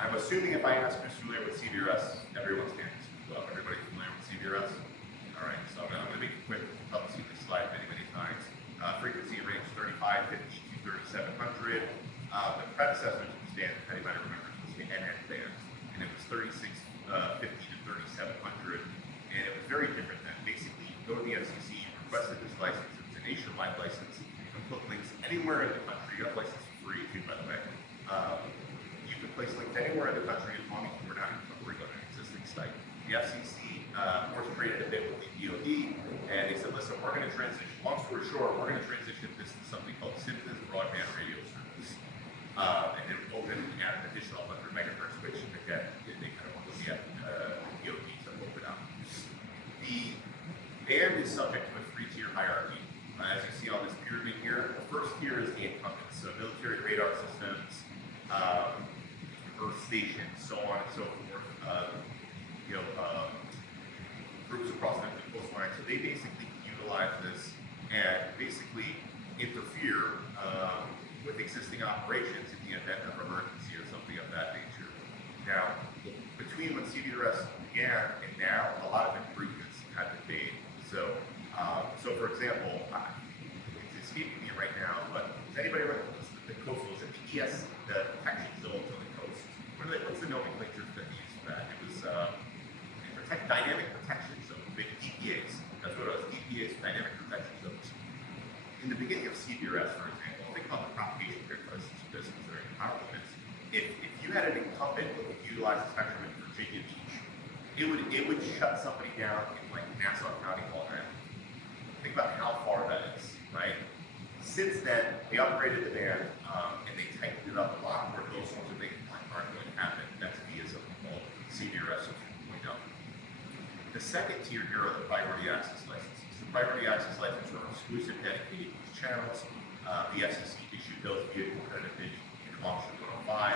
I'm assuming if I ask who's familiar with CBRS, everyone's hands. Well, everybody's familiar with CBRS? All right, so I'm going to make it quick. I've seen this slide many, many times. Frequency range 35, 50 to 3700. The predecessor to the standard, if anybody remembers, was the NN band, and it was 3650 to 3700, and it was very different then. Basically, you go to the FCC, you requested this license. It was a nationwide license. You can put links anywhere in the country. You got license for free too, by the way. You can place links anywhere in the country as long as you were not incorporated on an existing site. The FCC orchestrated a bit with the DoD, and they said, listen, we're going to transition. Long story short, we're going to transition this to something called SIMPAS broadband radio service. And then open at an additional 100 megahertz, which again, they kind of want to see at DoD to open up. The band is subject to a three-tier hierarchy. As you see on this pyramid here, the first tier is the incumbents, so military radar systems, Earth stations, so on and so forth. Groups across the coastline, so they basically utilize this and basically interfere with existing operations in the event of emergency or something of that nature. Now, between when CBRS began and now, a lot of improvements have been made. So, for example, it's escaping me right now, but does anybody remember the coastals and the ES, the protection zones on the coast? What's the nomenclature that they used for that? It was dynamic protection zones, big DPAs. That's what it was, DPAs, dynamic protection zones. In the beginning of CBRS, for example, think about the propagation characteristics of business that are in power limits. If you had an incumbent that would utilize the spectrum in Virginia Beach, it would shut somebody down in like Nassau County, Long Island. Think about how far that is, right? Since then, they upgraded the band and they tightened it up a lot where those sorts of things aren't going to happen. That's via something called CBRS 2.0. The second tier here are the priority access licenses. The priority access licenses are exclusive dedicated use channels. The FCC issued those via competitive bid in auction 105.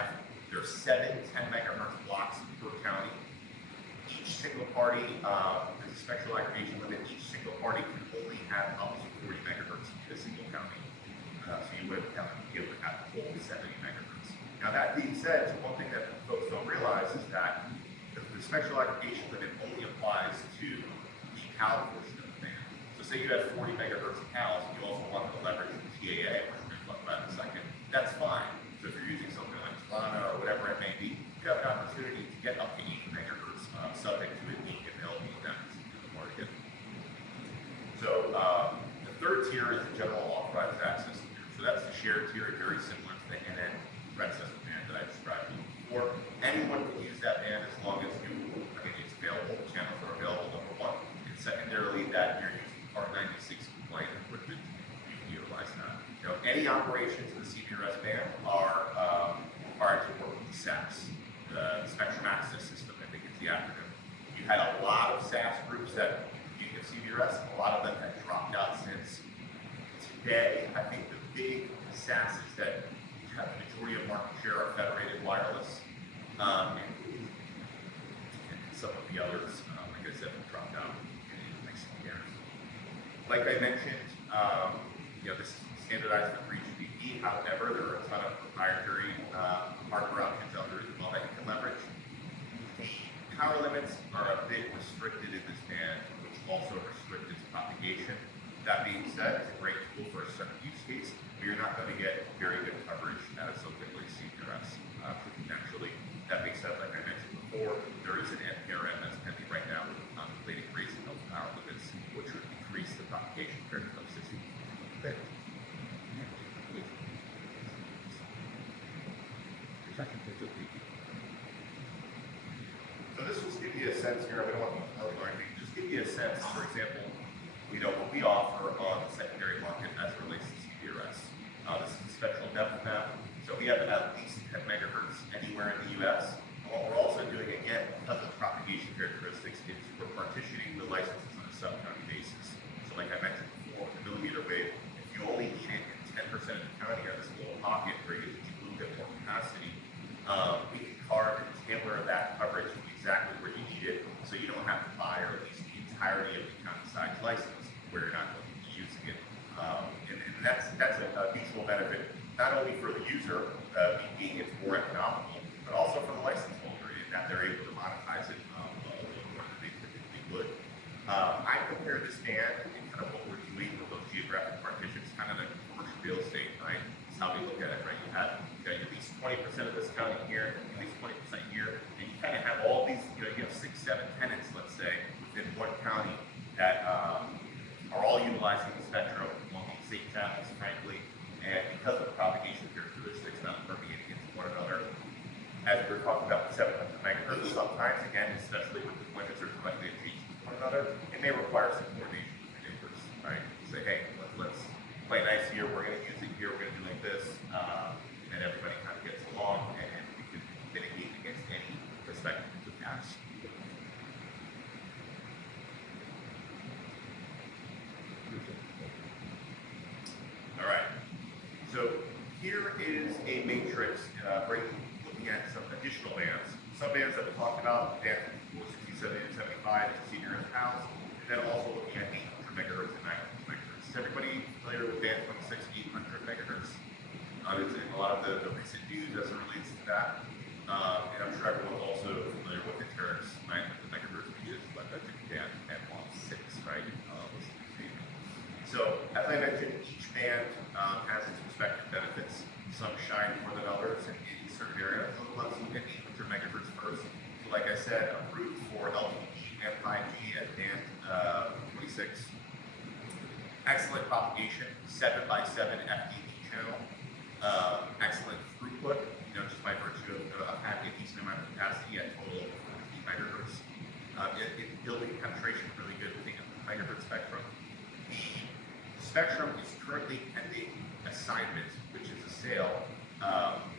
There are 7 10 megahertz blocks per county. Each single party, there's a spectral aggregation limit. Each single party can only have up to 40 megahertz in a single county. So you wouldn't be able to have the whole 70 megahertz. Now that being said, one thing that folks don't realize is that the spectral aggregation limit only applies to the PAL portion of the band. So say you had 40 megahertz of PALs, and you also want to leverage the TAA, which we're going to talk about in a second. That's fine. So if you're using something like Solana or whatever it may be, you have an opportunity to get up to 80 megahertz, subject to it being available in that particular market. So the third tier is the general authorized access tier. So that's the shared tier, very similar to the NN predecessor band that I described before. Anyone can use that band as long as it's available, the channels are available, number one. And secondarily, that you're using Part 96 compliant equipment, you can utilize that. Now, any operations in the CBRS band are required to work with the SAS, the Spectrum Access System, I think it's the acronym. You had a lot of SAS groups that beginning of CBRS, a lot of them have dropped out since. Today, I think the big SASs that have the majority of market share are Federated Wireless, and some of the others, like I said, have dropped out in recent years. Like I mentioned, this is standardized for 3GPP. However, there are a ton of proprietary hardware options out there as well that you can leverage. The power limits are a bit restricted in this band, which also restricts its propagation. That being said, it's a great tool for a certain use case, but you're not going to get very good coverage out of something like CBRS. Naturally, that being said, like I mentioned before, there is an NPRM that's pending right now with contemplating raising those power limits, which would increase the propagation characteristics. So this will just give you a sense here. I don't want to tell you anything. Just give you a sense, for example, what we offer on the secondary market as it relates to CBRS. This is a spectral depth map. So we have at least 10 megahertz anywhere in the US. And what we're also doing, again, because of the propagation characteristics, is we're partitioning the licenses on a sub-county basis. So like I mentioned before, the millimeter wave, if you only need it in 10% of the county or this little pocket where you need a little bit more capacity, we can carve and tailor that coverage to exactly where you need it, so you don't have to buy or at least the entirety of the county-side license where you're not going to be using it. And that's a mutual benefit, not only for the user, being it's more economical, but also for the license there, at least 20% here, and you kind of have all these, you have 6, 7 tenants, let's say, within one county that are all utilizing the spectrum along these same channels, frankly, and because of the propagation characteristics not permeating into one another, as we were talking about the 700 megahertz, sometimes, again, especially with deployments are directly adjacent to one another, it may require some coordination with the neighbors, right? Say, hey, let's play nice here, we're going to use it here, we're going to do like this, and everybody kind of gets along, and we can mitigate against any prospective attacks. All right, so here is a matrix looking at some additional bands. Some bands that we talked about, band 60, 70, and 75 is CBRS house, and then also looking at 800 megahertz and 900 megahertz. Is everybody familiar with band 26, 800 megahertz? It's in a lot of the recent news as it relates to that. And I'm sure everyone's also familiar with ENTELEC's 900 megahertz, which is what that's band at 1.6, right? So, as I mentioned, each band has its respective benefits. Some shine more than others in certain areas. So let's look at 800 megahertz first. So, like I said, approved for LTE and 5G at band 26. Excellent propagation, 7x7 FDD channel. Excellent throughput, just by virtue of having a decent amount of capacity at total of 14 megahertz. Building penetration really good with the megahertz spectrum. The spectrum is currently pending assignment, which is a sale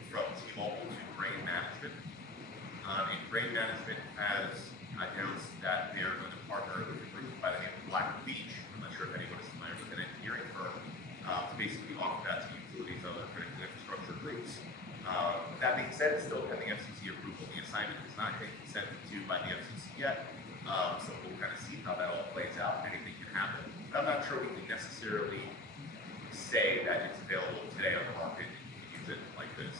from T-Mobile to Grain Management. And Grain Management has announced that they are going to partner with a group by the name of Black Beach. I'm not sure if anyone is familiar with an engineering firm to basically offer that to utilities and other critical infrastructure groups. That being said, it's still pending FCC approval. The assignment has not been consented to by the FCC yet, so we'll kind of see how that all plays out. Anything can happen. But I'm not sure we can necessarily say that it's available today on the market and you can use it like this.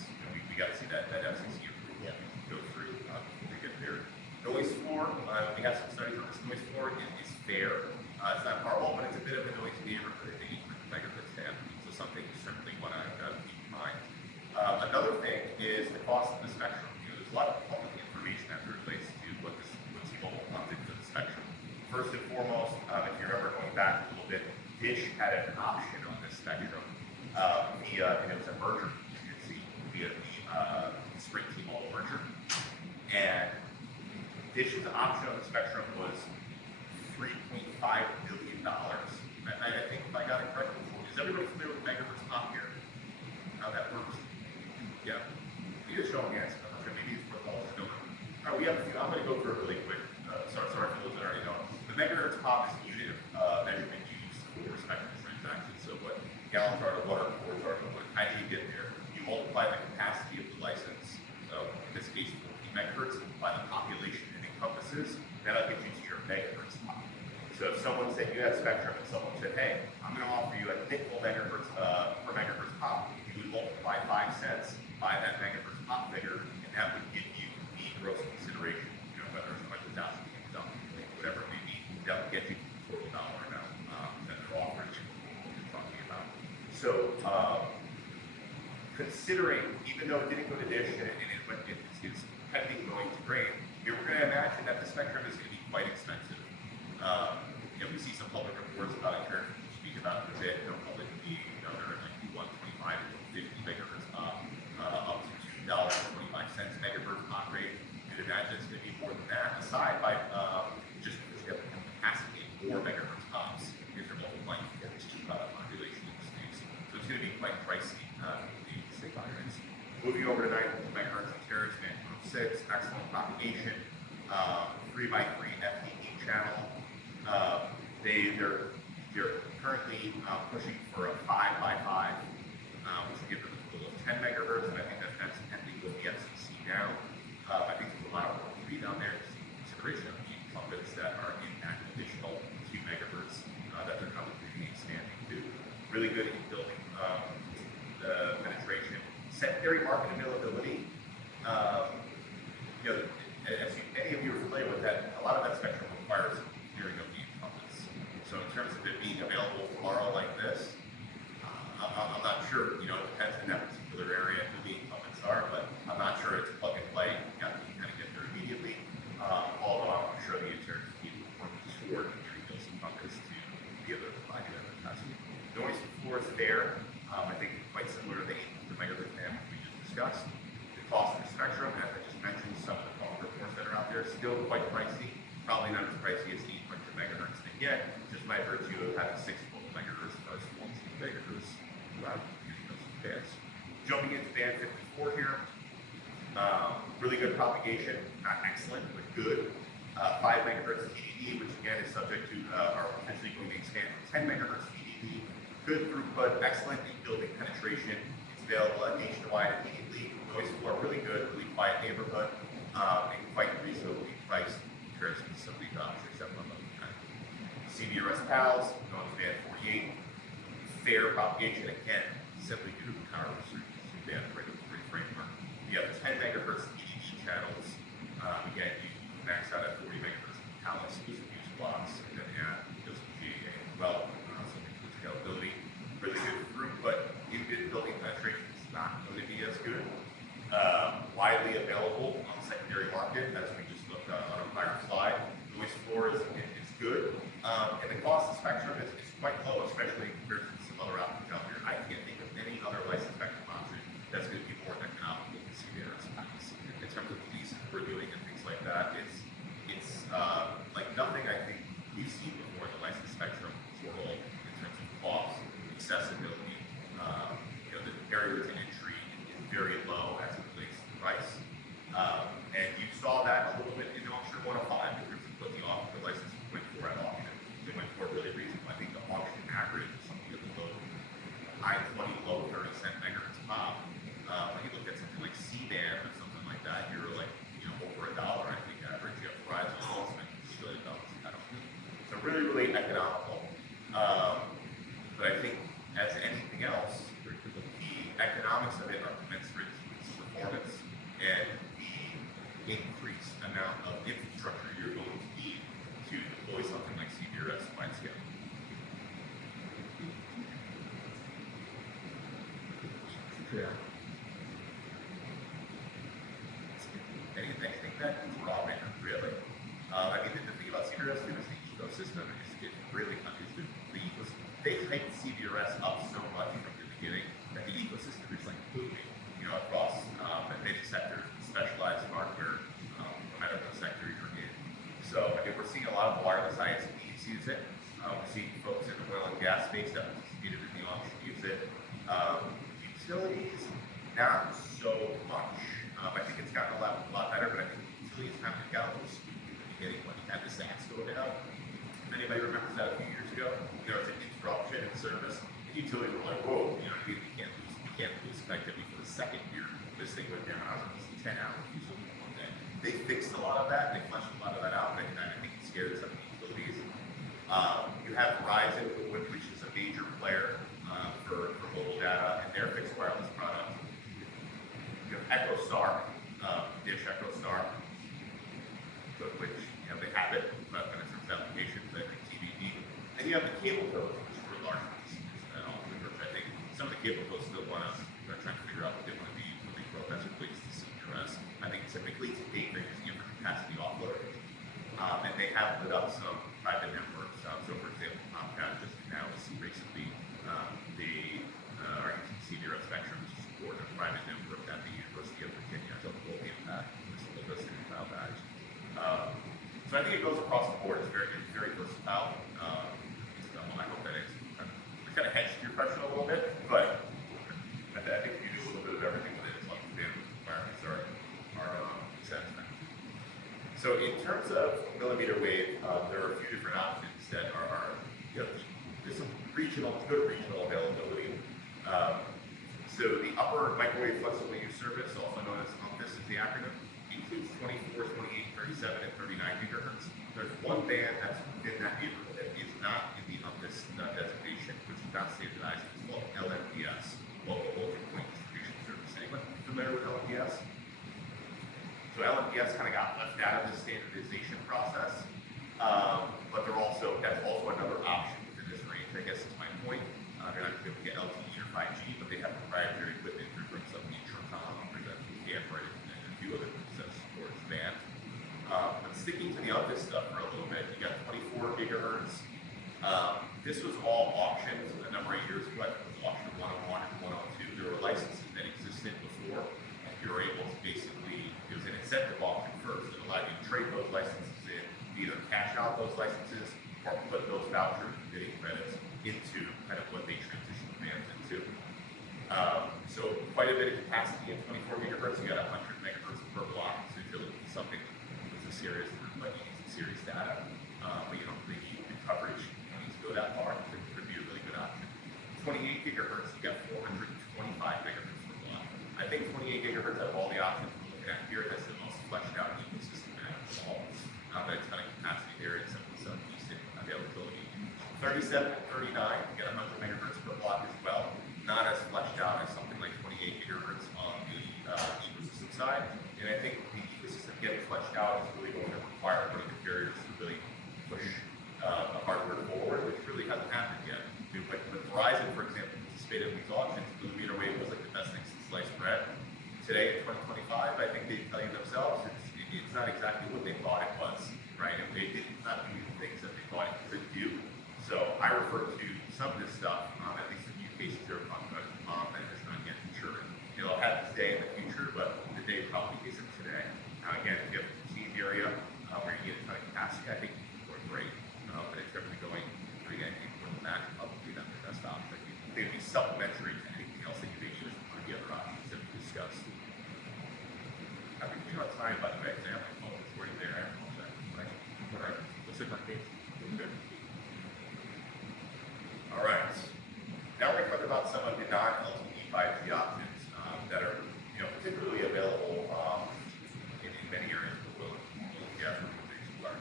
We got to see that FCC approval go through before we get there. Noise floor, we have some studies on this. Noise floor is fair. It's not horrible, but it's a bit of a noisy neighborhood at 800 megahertz band, so something you certainly want to keep in mind. Another thing is the cost of the spectrum. There's a lot of public information as it relates to what T-Mobile wanted for the spectrum. First and foremost, if you remember going back a little bit, Dish had an option on this spectrum and it was a merger, you can see, via the Sprint T-Mobile merger. And Dish's option on the spectrum was $3.5 billion. I think if I got it correctly, is everybody familiar with megahertz pop here? How that works? Yeah. You just show me hands. I'm not sure, maybe it's for all still. All right, we have a few. I'm going to go through it really quick. Sorry for those that already know. The megahertz pop is a unit of measurement used for respective transactions. So what gallons are to water, quarts are to what? How do you get there? You multiply the capacity of the license. So in this case, 14 megahertz by the population it encompasses. That'll get you to your megahertz pop. So if someone said you had spectrum and someone said, hey, I'm going to offer you a nickel megahertz per megahertz pop, you would multiply 5 cents by that megahertz pop figure, and that would give you the gross consideration, whether it's $100,000, whatever it may be, that would get you the total dollar amount that they're offering you, what you're talking about. So considering, even though it didn't go to Dish and it's pending going to Grain, we're going to imagine that the spectrum is going to be quite expensive. We see some public reports about it here. Speak about it a bit. Public be they're like 125 to 50 megahertz pop, up to $2.25 megahertz pop rate. You'd imagine it's going to be more than that. Aside by just because you have the capacity of 4 megahertz pops if you're multiplying against population in the states. So it's going to be quite pricey for the state environments. Moving over to 900 megahertz of terrace band 6, excellent propagation, 3x3 FDD channel. They're currently pushing for a 5x5, which will give them a total of 10 megahertz, and I think that's pending with the FCC now. I think there's a lot of work to be done there, consideration of the incumbents that are in that additional 2 megahertz that they're coming to be expanding to. Really good in building the penetration. Secondary market availability. As any of you are familiar with that, a lot of that spectrum requires clearing of the incumbents. So in terms of it being available tomorrow like this, I'm not sure. It depends in that particular area who the incumbents are, but I'm not sure it's plug and they're still quite pricey. Probably not as pricey as 800 megahertz they get, just by virtue of having 6 megahertz versus 14 megahertz. Wow, those bands. Jumping into band 54 here. Really good propagation, not excellent, but good. 5 megahertz TDD, which again is subject to, or potentially going to expand from 10 megahertz TDD. Good throughput, excellent in building penetration. It's available nationwide immediately. Noise floor really good, really quiet neighborhood, and quite reasonably priced in comparison to some of these options that we're looking at. CBRS PALs, going to band 48. Fair propagation, again, simply due to the power restrictions in band regulatory framework. You have 10 megahertz TDD channels. Again, you max out at 40 megahertz PAL exclusive use blocks, and then add those GAA as well. So includes scalability. Really good throughput. In-bit building penetration is not going to be as good. Widely available on the secondary market, as we just looked on a prior slide. Noise floor is good. And the cost of spectrum is quite low, especially in comparison to some other options out there. I can't think of any other licensed spectrum option that's going to be more economical than CBRS PALs. In terms of the leases we're doing and things like that, it's like nothing I think we've seen before in the licensed spectrum world in terms of cost, accessibility. The barrier to entry is very low as it relates to price. And you saw that a little bit in Auction 105 in terms of what the license went for at auction. They went for really reasonable. I think the auction average is something at the high 20, low 30 cent megahertz pop. When you look at something like C-band or something like that, you're like, over $1, I think, average. You have Verizon also spending $1 billion. So really, really economical. But I think, as anything else, the economics of it are commensurate to its performance and the increased amount of infrastructure you're going to need to deploy something like CBRS wide scale. Yeah. Anything that is raw, man, really. I mean, the thing about CBRS too is the ecosystem is getting really confused. They hyped CBRS up so much from the beginning that the ecosystem is like booming, across many sectors, specialized hardware, whatever sector you're in. So, I mean, we're seeing a lot of wireless ISPs use it. We're seeing folks in the oil and gas space that participated in the auction use it. Utilities, not so much. I think it's gotten a lot better, but I think utilities kind of got a little spooky in the beginning when you had the SACs go down. If anybody remembers that a few years ago, there was an interruption in service. The utilities were like, whoa, we can't lose effectively for the second year. This thing went down. I was missing 10 hours usually one day. They fixed a lot of that. They fleshed a lot of that out, and I think it scared some of the utilities. You have Verizon, which is a major player for mobile data and their fixed wireless product. You have EchoStar, Dish EchoStar, which they have it, but in terms of applications, I think TVD. And you have the cable codes, which were large pieces and all, which I think some of the cable codes still want us. They're trying to figure out what they want to be when they grow as it relates to CBRS. I think typically to date they're using it for capacity offloading, and they have lit up some private networks. So, for example, Comcast just announced recently they are using CBRS spectrum to support a private network at the University of Virginia. So, we'll be impact this will listen to cloud badge. So I think it goes across the board. It's very versatile. So I hope that I kind of hedged your question a little bit, but I think you do a little bit of everything with it as long as the environments are satisfactory. So in terms of millimeter wave, there are a few different options that are there's some good regional availability. So the upper microwave flexible use service, also known as UMPUS, is the acronym, includes 24, 28, 37, and 39 gigahertz. There's one band that's within that neighborhood that is not in the UMPUS designation, which is not standardized. It's called LNPS, Local Point Distribution Service. Anyone familiar with LNPS? So LNPS kind of got left out of the standardization process, but that's also another option within this range. I guess is my point. They're not going to be able to get LTE or 5G, but they have proprietary equipment through groups like Intracom, or Android, and a few other groups that support this band. But sticking to the UMPUS stuff for a little bit, you got 24 gigahertz. This was all auctioned a number of years ago. It was auction 101 and 102. There were licenses that existed before, and you were able to basically, it was an incentive auction first. It allowed you to trade those licenses in, either cash out those licenses or put those vouchers and bidding credits into kind of what they transition demands into. So quite a bit of capacity in 24 gigahertz. You got 100 megahertz per block. So if you're looking for something that's a serious, like you need some serious data, but you don't really need the coverage. You don't need to go that far. It could be a really good option. 28 gigahertz, you got 425 megahertz per block. I think 28 gigahertz out of all the options we're looking at here has the most fleshed out ecosystem at all. But a ton of capacity there in some decent availability. 37 and 39, you get 100 megahertz per block as well. Not as fleshed out as something like 28 gigahertz on the ecosystem side. And I think the ecosystem getting fleshed out is really going to require one of the carriers to really push the hardware forward, which really hasn't happened yet. But Verizon, for example, participated in these auctions. Millimeter wave was like the best thing since sliced bread. Today, in 2025, I think they tell you themselves it's not exactly what they thought it was, right? And they did not do the things that they thought it could do. So I refer to some of this stuff, at least the use cases they're talking about, that is not yet mature. It'll have its day in the future, but the day probably isn't today. Again, if you have a team area where you get a ton of capacity, I think people are great. But in terms of going, again, more than that, probably not the best option. They'd be supplementary to anything else that you may use for the other options that we discussed. I think you're on time, by the way, because I have my phone recording there. Alright, let's look at this. Good. All right. Now we're going to talk about some of the non-LTE 5G options that are, particularly available in many areas of the world. Guess what they explore.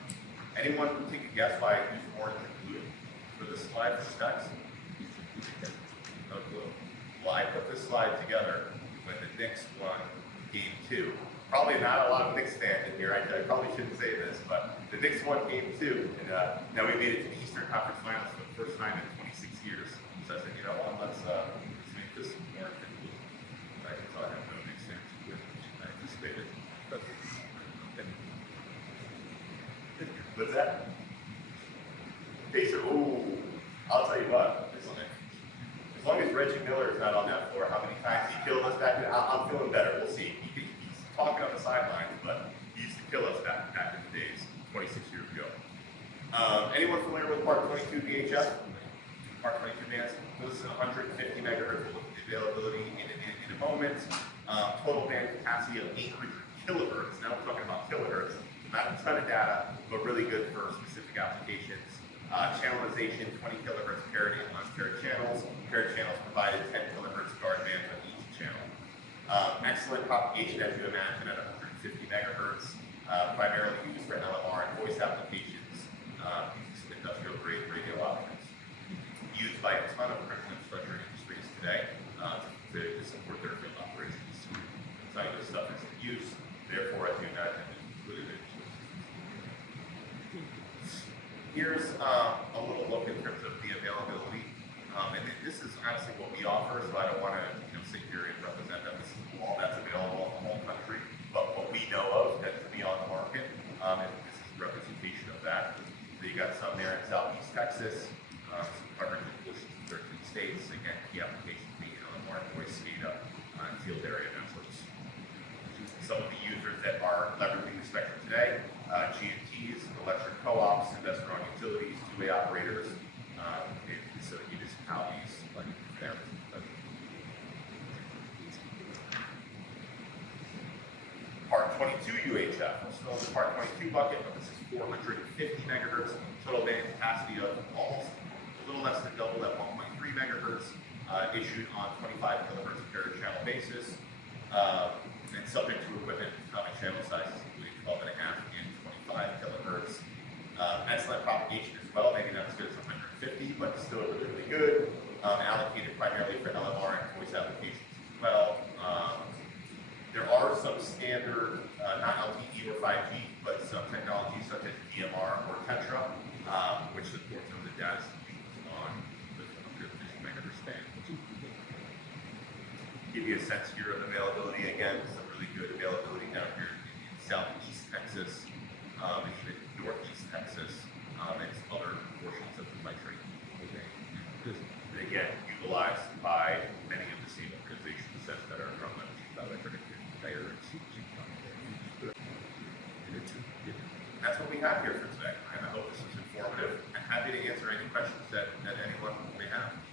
Anyone can take a guess why I use orange and blue for the slide for specs? No clue. Well, I put this slide together when the Knicks won Game 2. Probably not a lot of Knicks fans in here. I probably shouldn't say this, but the Knicks won Game 2, and now we made it to the Eastern Conference Finals for the first time in 26 years. So I said, you know what, let's make this orange and blue. I thought I have no Knicks fans with I anticipated. What's that? Okay, so, I'll tell you what, as long as Reggie Miller is not on that floor, how many times he killed us back then, I'm feeling better. We'll see. He's talking on the sidelines, but he used to kill us back in the days, 26 years ago. Anyone familiar with Part 22 VHF? Part 22 bands. This is 150 megahertz. We'll look at the availability in a moment. Total band capacity of 800 kilohertz. Now we're talking about kilohertz. Not a ton of data, but really good for specific applications. Channelization, 20 kilohertz parity on paired channels. Paired channels provided 10 kilohertz guard bands on each channel. Excellent propagation, as you imagine, at 150 megahertz. Primarily used for LMR and voice applications. Some industrial grade radio options. Used by a ton of critical infrastructure industries today to support their field operations. Some of this stuff is in use, therefore, as you imagine, it's really good. Here's a little look in terms of the availability, and this is honestly what we offer. So I don't want to sit here and represent that this is all that's available in the whole country, but what we know of tends to be on the market, and this is a representation of that. So you got some there in Southeast Texas, some coverage in 13 states. Again, key applications being more voice SCADA and field area networks. Some of the users that are leveraging the spectrum today, GMTs, electric co-ops, investor-owned utilities, two-way operators, and so municipalities like there. Part 22 UHF, we're still in the Part 22 bucket, but this is 450 megahertz, total band capacity of almost a little less than double at 1.3 megahertz, issued on 25 kilohertz per channel basis, and subject to equipment common channel sizes, including 12.5 and 25 kilohertz. Excellent propagation as well, maybe not as good as 150, but still really, really good. Allocated primarily for LMR and voice applications as well. There are some standard, not LTE or 5G, but some technologies such as DMR or Tetra, which support some of the data solutions on the 150 megahertz band. Give you a sense here of availability. Again, some really good availability down here in Southeast Texas, and even Northeast Texas, and some other portions of the Metro. And again, utilized by many of the same organizations that are from the we have here for today. And I hope this was informative and happy to answer any questions that anyone may have.